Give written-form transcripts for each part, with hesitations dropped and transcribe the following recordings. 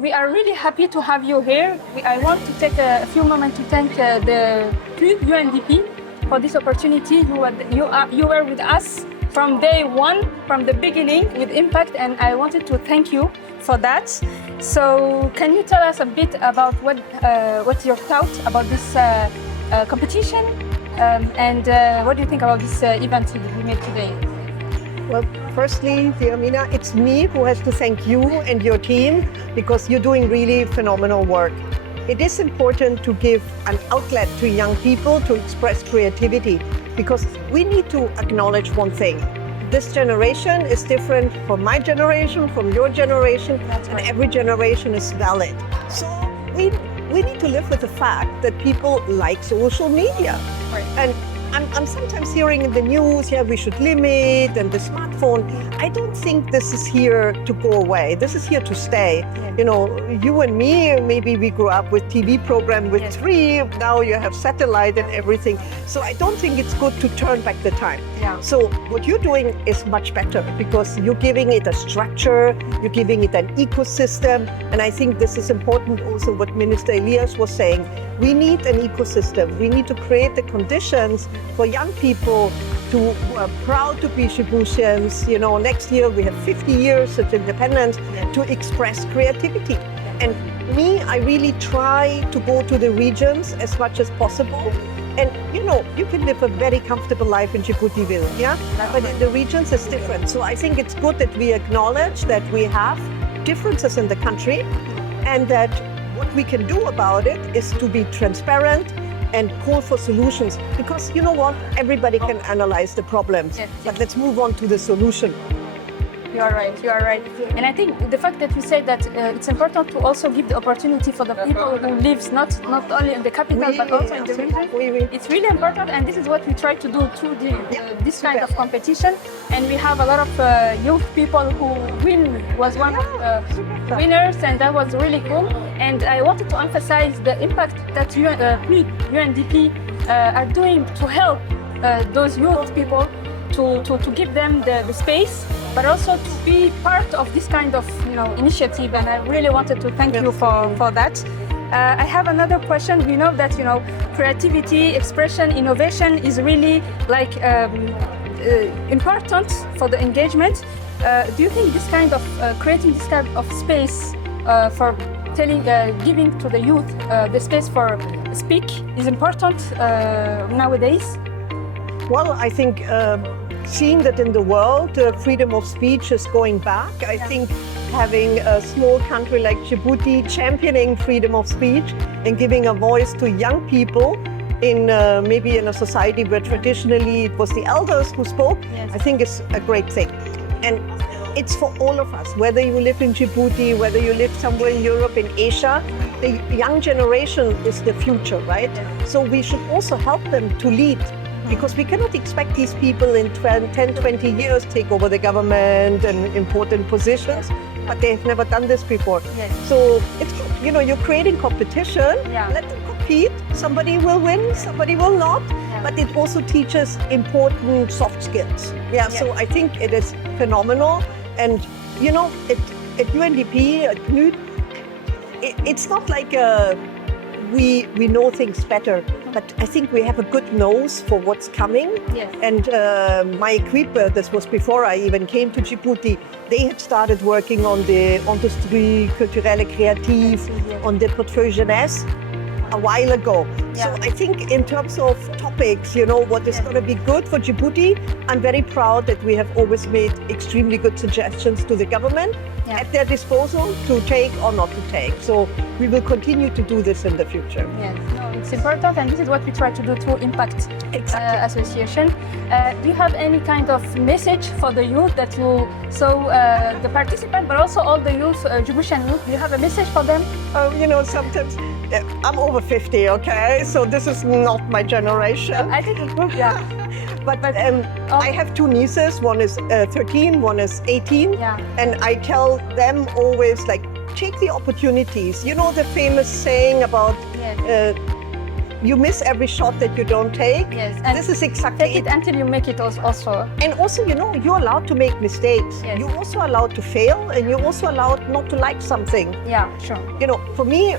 We are really happy to have you here. I want to take a few moments to thank the UNDP for this opportunity. You were with us from day one, from the beginning with Impact, and I wanted to thank you for that. So can you tell us a bit about what's your thought about this competition and what do you think about this event we made today? Well, firstly, dear Mina, it's me who has to thank you and your team because you're doing really phenomenal work. It is important to give an outlet to young people to express creativity because we need to acknowledge one thing. This generation is different from my generation, from your generation, and every generation is valid. So we need to live with the fact that people like social media. Right. And I'm sometimes hearing in the news, yeah, we should limit and the smartphone. I don't think this is here to go away. This is here to stay. Yes. You know, you and me, maybe we grew up with TV program with Yes. 3, now you have satellite and everything. So I don't think it's good to turn back the time. Yeah. So what you're doing is much better because you're giving it a structure, you're giving it an ecosystem. And I think this is important also what Minister Elias was saying. We need an ecosystem. We need to create the conditions for young people who are proud to be Djiboutians. You know, next year we have 50 years of independence to express creativity. And me, I really try to go to the regions as much as possible. And you know, you can live a very comfortable life in Djibouti-ville, yeah? But in the regions it's different. So I think it's good that we acknowledge that we have differences in the country and that what we can do about it is to be transparent and call for solutions. Because you know what? Everybody can analyze the problems. Yes. But let's move on to the solution. You are right. And I think the fact that you said that it's important to also give the opportunity for the people who lives not only in the capital but also in the region. It's really important, and this is what we try to do through this kind of competition. And we have a lot of youth people who was one of the winners, and that was really cool. And I wanted to emphasize the impact that UNDP are doing to help those youth people to give them the space, but also to be part of this kind of initiative. And I really wanted to thank you for that. I have another question. We know that creativity, expression, innovation is really like important for the engagement. Do you think this kind of creating this kind of space for giving to the youth the space for speak is important nowadays? Well, I think seeing that in the world, freedom of speech is going back. I think having a small country like Djibouti championing freedom of speech and giving a voice to young people in maybe in a society where traditionally it was the elders who spoke, Yes. I think is a great thing. And it's for all of us, whether you live in Djibouti, whether you live somewhere in Europe, in Asia, the young generation is the future, right? So we should also help them to lead. Because we cannot expect these people in 10, 20 years take over the government and important positions, but they've never done this before. Yes. So it's good. You're creating competition, Yeah. let them compete. Somebody will win, somebody will not, but it also teaches important soft skills. Yeah, so I think it is phenomenal. And at UNDP, at KNUT, it's not like we know things better, but I think we have a good nose for what's coming. Yes. And my equipe, this was before I even came to Djibouti, they had started working on the industrie culturelle et créative, on the portefeuille jeunesse a while ago. Yeah. So I think in terms of topics, what is going to be good for Djibouti, I'm very proud that we have always made extremely good suggestions to the government at their disposal to take or not to take. So we will continue to do this in the future. Yes, no, it's important, and this is what we try to do through Impact Association. Do you have any kind of message for the youth that the participants, but also all the youth, Djiboutian youth, do you have a message for them? Sometimes I'm over 50, okay? So this is not my generation. I think it's good, But I have 2 nieces, one is 13, one is 18. Yeah. And I tell them always, like, take the opportunities. You know the famous saying about you miss every shot that you don't take. Yes, and this is exactly take it until you make it also. And also, you know, you're allowed to make mistakes. Yes. You're also allowed to fail, and you're also allowed not to like something. Yeah, sure. You know, for me,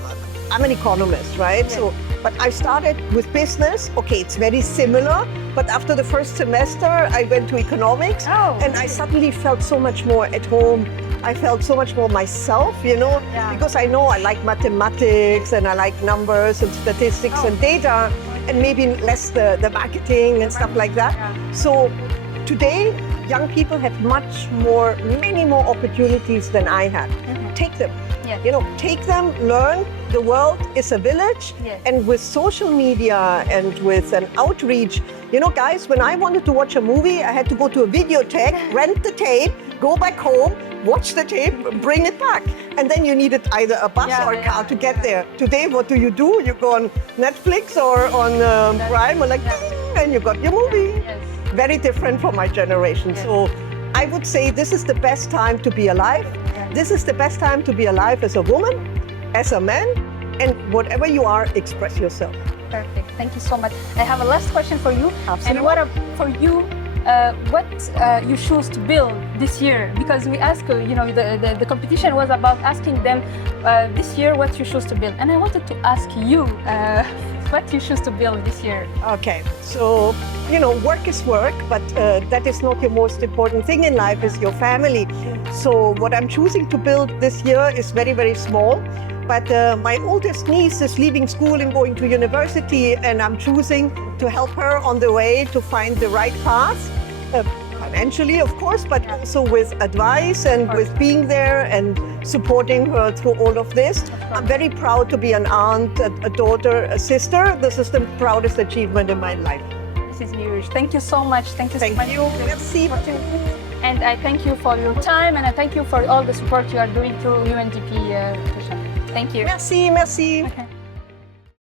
I'm an economist, right? Yes. So, but I started with business. Okay, it's very similar. But after the first semester, I went to economics, and I suddenly felt so much more at home. I felt so much more myself, you know, because I know I like mathematics and I like numbers and statistics and data, and maybe less the marketing and stuff like that. So today, young people have many more opportunities than I had. Take them. Yes. You know, take them, learn. The world is a village. Yes. And with social media and with an outreach, you know, guys, when I wanted to watch a movie, I had to go to a videotheque, rent the tape, go back home, watch the tape, bring it back. And then you needed either a bus or a car to get there. Today, what do? You go on Netflix or on Prime, or like, and you got your movie. Yes. Very different from my generation. Yes. So I would say this is the best time to be alive. This is the best time to be alive as a woman, as a man, and whatever you are, express yourself. Perfect. Thank you so much. I have a last question for you. Absolutely. And for you, what you choose to build this year? Because we asked, you know, the competition was about asking them this year what you choose to build. And I wanted to ask you what you choose to build this year. Okay, so, you know, work is work, but that is not your most important thing in life, is your family. So what I'm choosing to build this year is very, very small. But my oldest niece is leaving school and going to university, and I'm choosing to help her on the way to find the right path, financially, of course, but also with advice and with being there and supporting her through all of this. I'm very proud to be an aunt, a daughter, a sister. This is the proudest achievement in my life. This is huge. Thank you so much. Thank you so much. Merci. And I thank you for your time, and I thank you for all the support you are doing through UNDP. Thank you. Merci, merci. Okay.